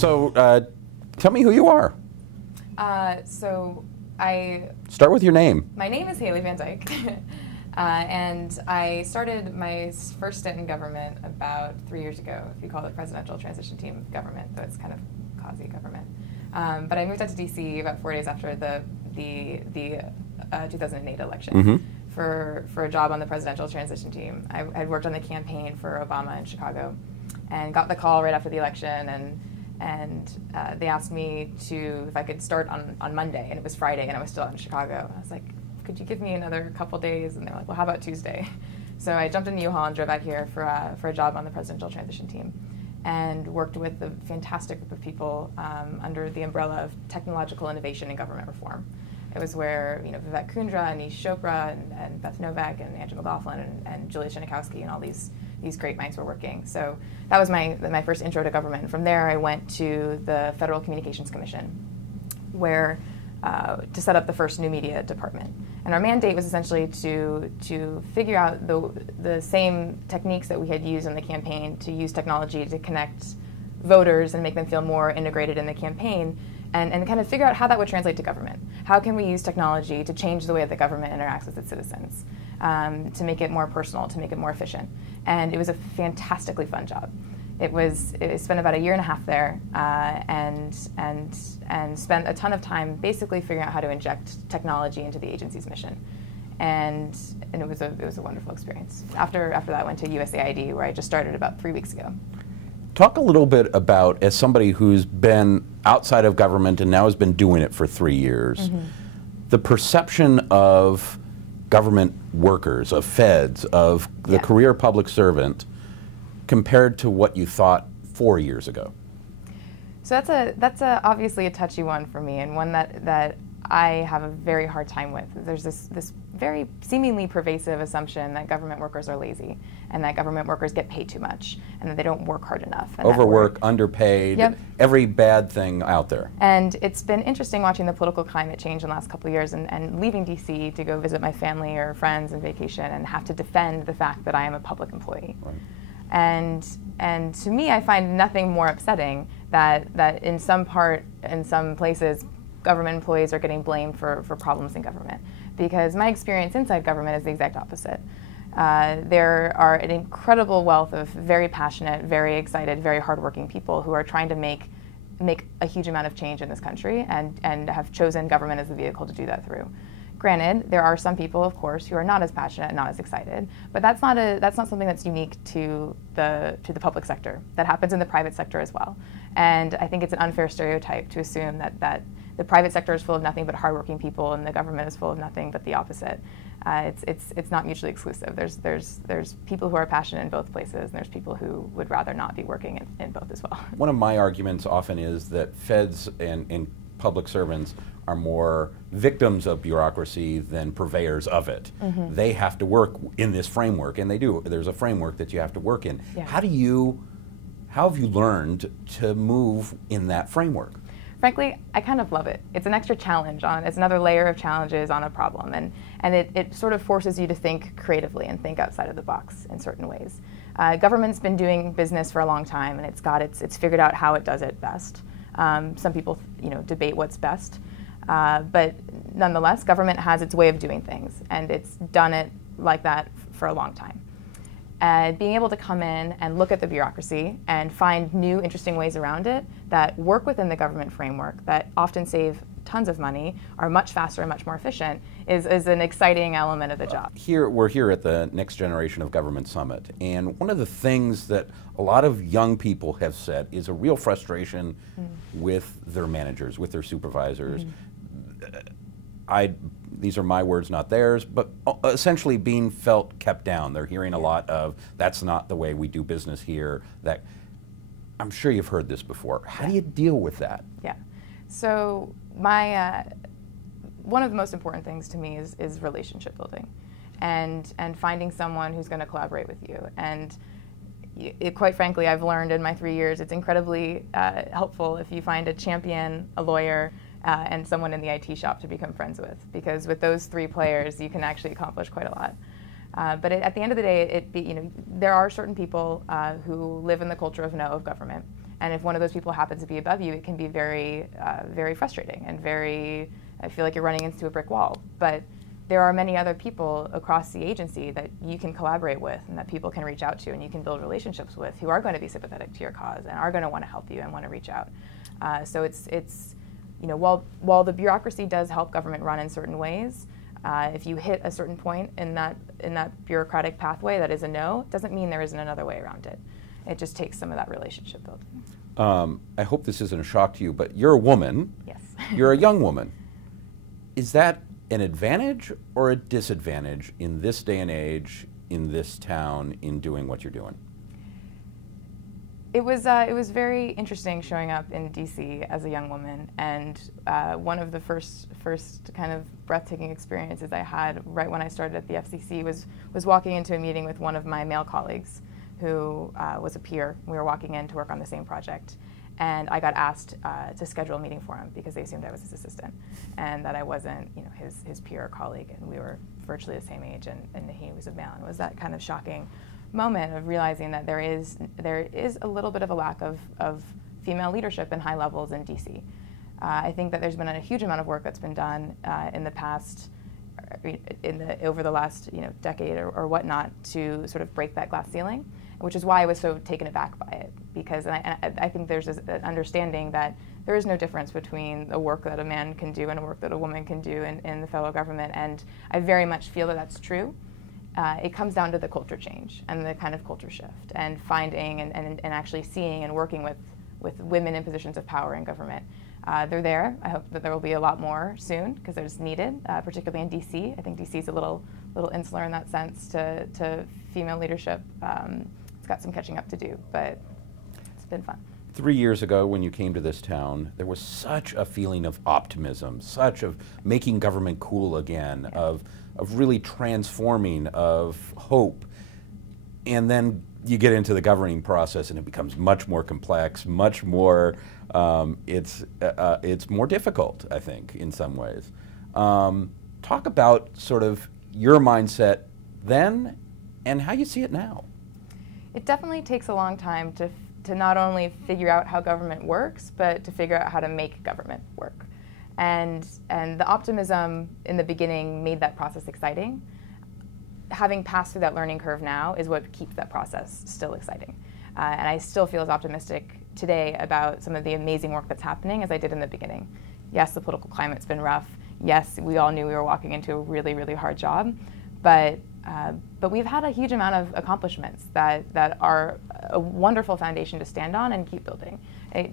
So tell me who you are. Start with your name. My name is Haley Van Dyck. And I started my first stint in government about 3 years ago, if you call it Presidential Transition Team government, though it's kind of quasi-government. But I moved out to DC about 4 days after the 2008 election for a job on the Presidential Transition Team. I had worked on the campaign for Obama in Chicago and got the call right after the election, and they asked me if I could start on Monday, and it was Friday, and I was still in Chicago. I was like, could you give me another couple days? And they were like, well, how about Tuesday? So I jumped in the U-Haul and drove out here for a job on the Presidential Transition Team and worked with a fantastic group of people under the umbrella of technological innovation and government reform. It was where Vivek Kundra, Anish Chopra, and Beth Novak, and Andrew McLaughlin, and Julia Shinikowski, and all these great minds were working. So that was my first intro to government. And from there, I went to the Federal Communications Commission, where to set up the first new media department. And our mandate was essentially to figure out the same techniques that we had used in the campaign, to use technology to connect voters and make them feel more integrated in the campaign, and kind of figure out how that would translate to government. How can we use technology to change the way that government interacts with its citizens, to make it more personal, to make it more efficient? And it was a fantastically fun job. I spent about 1.5 years there, and spent a ton of time basically figuring out how to inject technology into the agency's mission, and it was a wonderful experience. After that, I went to USAID, where I just started about 3 weeks ago. Talk a little bit about, as somebody who's been outside of government and now has been doing it for 3 years, the perception of government workers, of feds, of the career public servant, compared to what you thought 4 years ago. So that's obviously a touchy one for me, and one that I have a very hard time with. There's this very seemingly pervasive assumption that government workers are lazy, and that government workers get paid too much, and that they don't work hard enough. Overwork, underpaid, every bad thing out there. And it's been interesting watching the political climate change in the last couple of years, and leaving DC to go visit my family or friends on vacation and have to defend the fact that I am a public employee. Right. And to me, I find nothing more upsetting that in some places, government employees are getting blamed for problems in government. Because my experience inside government is the exact opposite. There are an incredible wealth of very passionate, very excited, very hardworking people who are trying to make a huge amount of change in this country, and have chosen government as the vehicle to do that through. Granted, there are some people, of course, who are not as passionate and not as excited, but that's not something that's unique to the public sector. That happens in the private sector as well. And I think it's an unfair stereotype to assume that the private sector is full of nothing but hardworking people, and the government is full of nothing but the opposite. It's not mutually exclusive. There's people who are passionate in both places, and there's people who would rather not be working in both as well. One of my arguments often is that feds and public servants are more victims of bureaucracy than purveyors of it. They have to work in this framework, and they do. There's a framework that you have to work in. Yeah. How have you learned to move in that framework? Frankly, I kind of love it. It's an extra challenge it's another layer of challenges on a problem, and it sort of forces you to think creatively and think outside of the box in certain ways. Government's been doing business for a long time, and it's figured out how it does it best. Some people debate what's best, but nonetheless, government has its way of doing things, and it's done it like that for a long time. Being able to come in and look at the bureaucracy and find new, interesting ways around it that work within the government framework, that often save tons of money, are much faster and much more efficient, is an exciting element of the job. We're here at the Next Generation of Government Summit, and one of the things that a lot of young people have said is a real frustration with their managers, with their supervisors. These are my words, not theirs, but essentially being kept down. They're hearing a lot of, that's not the way we do business here. That I'm sure you've heard this before. How do you deal with that? Yeah. So one of the most important things to me is relationship building, and finding someone who's going to collaborate with you. And quite frankly, I've learned in my 3 years, it's incredibly helpful if you find a champion, a lawyer, and someone in the IT shop to become friends with, because with those three players, you can actually accomplish quite a lot. But at the end of the day, there are certain people who live in the culture of no of government, And if one of those people happens to be above you, it can be very, very frustrating and I feel like you're running into a brick wall. But there are many other people across the agency that you can collaborate with and that people can reach out to and you can build relationships with who are going to be sympathetic to your cause and are going to want to help you and want to reach out. So it's while the bureaucracy does help government run in certain ways, if you hit a certain point in that bureaucratic pathway that is a no, doesn't mean there isn't another way around it. It just takes some of that relationship building. I hope this isn't a shock to you, but you're a woman. Yes. You're a young woman. Is that an advantage or a disadvantage in this day and age, in this town, in doing what you're doing? It was very interesting showing up in DC as a young woman, and one of the first kind of breathtaking experiences I had right when I started at the FCC was walking into a meeting with one of my male colleagues who was a peer. We were walking in to work on the same project, and I got asked to schedule a meeting for him because they assumed I was his assistant and that I wasn't, his peer or colleague, and we were virtually the same age, and he was a male. And it was that kind of shocking moment of realizing that there is a little bit of a lack of female leadership in high levels in DC. I think that there's been a huge amount of work that's been done in the past, over the last decade or whatnot, to sort of break that glass ceiling, which is why I was so taken aback by it, because I think there's an understanding that there is no difference between the work that a man can do and the work that a woman can do in the federal government, and I very much feel that that's true. It comes down to the culture change and the kind of culture shift and finding and actually seeing and working with women in positions of power in government. They're there. I hope that there will be a lot more soon because there's needed, particularly in DC. I think DC is a little insular in that sense to female leadership. It's got some catching up to do, but it's been fun. 3 years ago when you came to this town, there was such a feeling of optimism, such of making government cool again, yeah. of really transforming, of hope. And then you get into the governing process and it becomes much more complex, much more, it's more difficult, I think, in some ways. Talk about sort of your mindset then and how you see it now. It definitely takes a long time to not only figure out how government works, but to figure out how to make government work. And the optimism in the beginning made that process exciting. Having passed through that learning curve now is what keeps that process still exciting. And I still feel as optimistic today about some of the amazing work that's happening as I did in the beginning. Yes, the political climate's been rough. Yes, we all knew we were walking into a really, really hard job. But we've had a huge amount of accomplishments that are a wonderful foundation to stand on and keep building.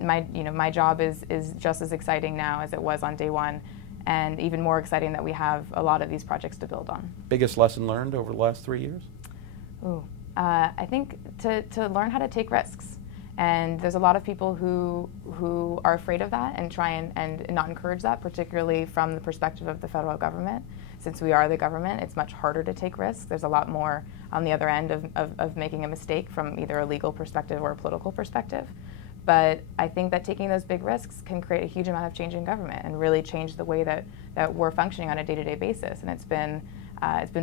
My job is just as exciting now as it was on day one, and even more exciting that we have a lot of these projects to build on. Biggest lesson learned over the last 3 years? I think to learn how to take risks. And there's a lot of people who are afraid of that and try and not encourage that, particularly from the perspective of the federal government. Since we are the government, it's much harder to take risks. There's a lot more on the other end of making a mistake from either a legal perspective or a political perspective. But I think that taking those big risks can create a huge amount of change in government and really change the way that we're functioning on a day-to-day basis. And it's been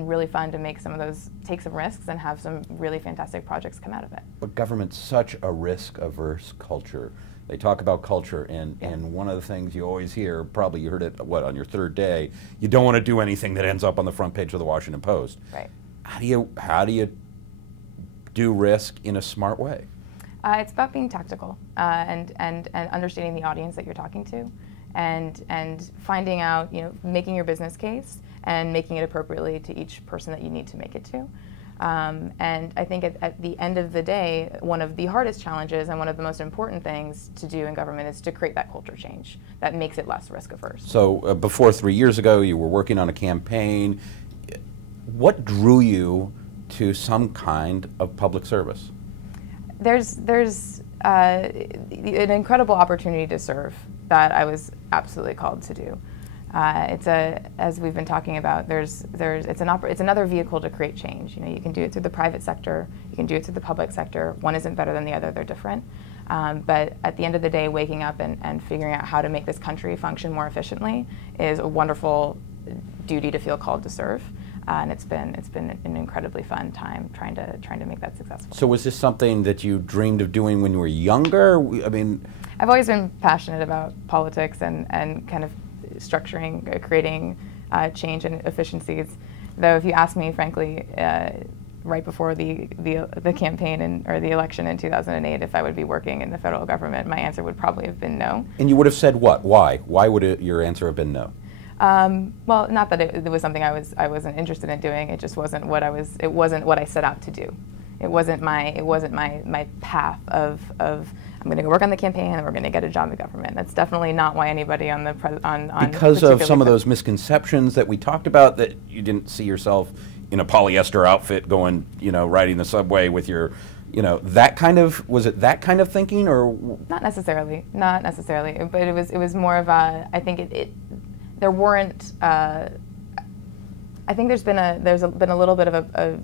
really fun to take some risks and have some really fantastic projects come out of it. But government's such a risk-averse culture. They talk about culture, and one of the things you always hear, probably you heard it, on your third day, you don't want to do anything that ends up on the front page of the Washington Post. Right. How do you do risk in a smart way? It's about being tactical and understanding the audience that you're talking to, and finding out, making your business case and making it appropriately to each person that you need to make it to. And I think at the end of the day, one of the hardest challenges and one of the most important things to do in government is to create that culture change that makes it less risk averse. So before 3 years ago, you were working on a campaign. What drew you to some kind of public service? There's an incredible opportunity to serve that I was absolutely called to do. As we've been talking about, it's another vehicle to create change. You can do it through the private sector, you can do it through the public sector. One isn't better than the other; they're different. But at the end of the day, waking up and figuring out how to make this country function more efficiently is a wonderful duty to feel called to serve. and it's been an incredibly fun time trying to make that successful. So was this something that you dreamed of doing when you were younger? I mean, I've always been passionate about politics and kind of structuring, creating change and efficiencies. Though if you ask me, frankly, right before the campaign or the election in 2008, if I would be working in the federal government, my answer would probably have been no. And you would have said what? Why? Why would your answer have been no? Well, not that it was something I wasn't interested in doing. It just wasn't what it wasn't what I set out to do. It wasn't my path of I'm going to go work on the campaign and we're going to get a job in government. That's definitely not why anybody on because of some of those misconceptions that we talked about, that you didn't see yourself in a polyester outfit going, riding the subway with your, that kind of, was it that kind of thinking, or? Not necessarily, but it was more of a, I think there weren't, I think there's been a little bit of a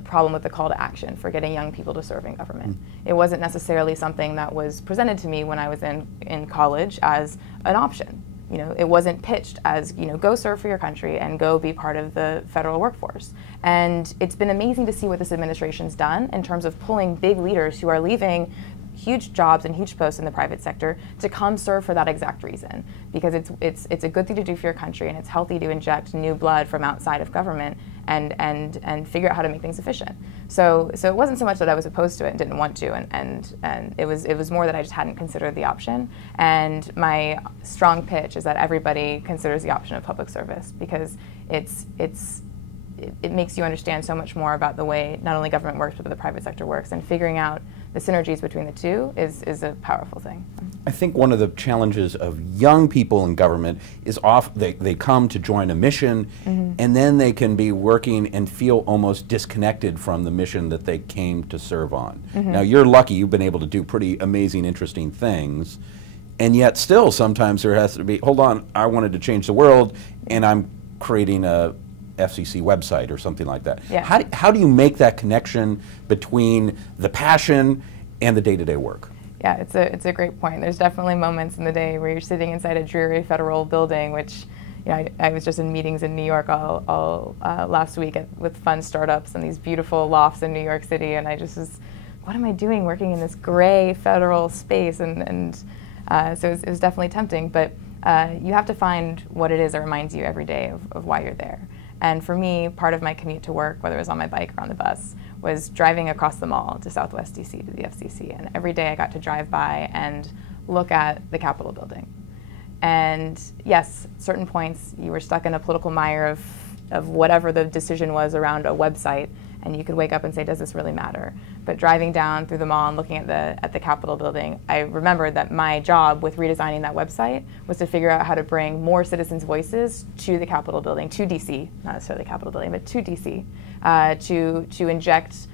problem with the call to action for getting young people to serve in government. It wasn't necessarily something that was presented to me when I was in college as an option. It wasn't pitched as, go serve for your country and go be part of the federal workforce. And it's been amazing to see what this administration's done in terms of pulling big leaders who are leaving huge jobs and huge posts in the private sector to come serve for that exact reason, because it's a good thing to do for your country, and it's healthy to inject new blood from outside of government and figure out how to make things efficient. So it wasn't so much that I was opposed to it and didn't want to, and it was more that I just hadn't considered the option. And my strong pitch is that everybody considers the option of public service, because it makes you understand so much more about the way not only government works, but the private sector works, and figuring out the synergies between the two is a powerful thing. I think one of the challenges of young people in government is they come to join a mission, and then they can be working and feel almost disconnected from the mission that they came to serve on. Now, you're lucky, you've been able to do pretty amazing, interesting things, and yet still sometimes there has to be, hold on, I wanted to change the world, and I'm creating a FCC website or something like that. Yeah. How do you make that connection between the passion and the day-to-day work? Yeah, it's a great point. There's definitely moments in the day where you're sitting inside a dreary federal building, which, I was just in meetings in New York all last week with fun startups and these beautiful lofts in New York City, and I just was, what am I doing working in this gray federal space? So it was definitely tempting, but you have to find what it is that reminds you every day of why you're there. And for me, part of my commute to work, whether it was on my bike or on the bus, was driving across the mall to Southwest DC to the FCC. And every day I got to drive by and look at the Capitol building. And yes, at certain points you were stuck in a political mire of whatever the decision was around a website, and you could wake up and say, does this really matter? But driving down through the mall and looking at the Capitol building, I remembered that my job with redesigning that website was to figure out how to bring more citizens' voices to the Capitol building, to DC, not necessarily the Capitol building, but to DC, to inject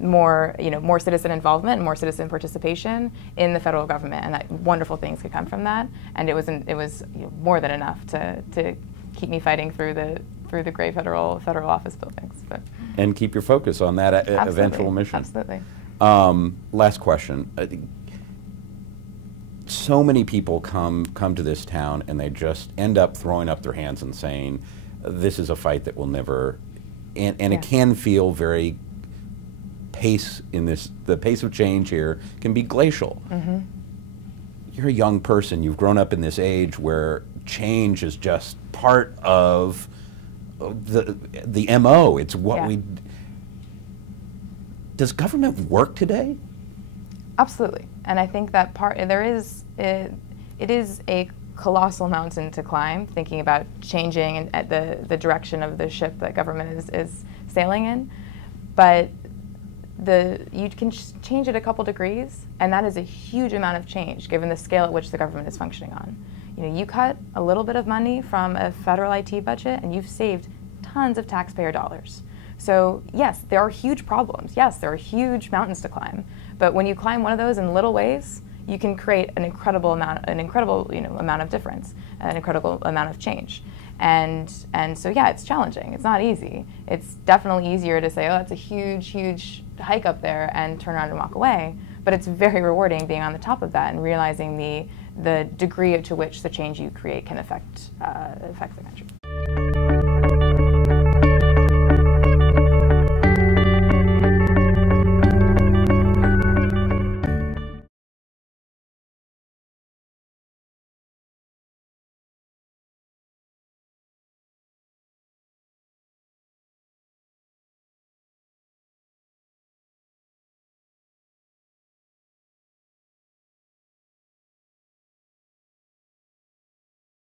more citizen involvement and more citizen participation in the federal government, and that wonderful things could come from that. And it was more than enough to keep me fighting through the gray federal office buildings. But and keep your focus on that eventual mission. Absolutely. Last question. So many people come to this town and they just end up throwing up their hands and saying, this is a fight that will never, and it can feel very the pace of change here can be glacial. You're a young person, you've grown up in this age where change is just part of the MO. It's what we. Does government work today? Absolutely, and I think that it is a colossal mountain to climb. Thinking about changing at the direction of the ship that government is sailing in, but you can change it a couple degrees, and that is a huge amount of change given the scale at which the government is functioning on. You cut a little bit of money from a federal IT budget and you've saved tons of taxpayer dollars. So yes, there are huge problems. Yes, there are huge mountains to climb. But when you climb one of those in little ways, you can create an incredible amount of difference, an incredible amount of change. And so yeah, it's challenging. It's not easy. It's definitely easier to say, oh, that's a huge hike up there, and turn around and walk away. But it's very rewarding being on the top of that and realizing the degree to which the change you create can affect the country.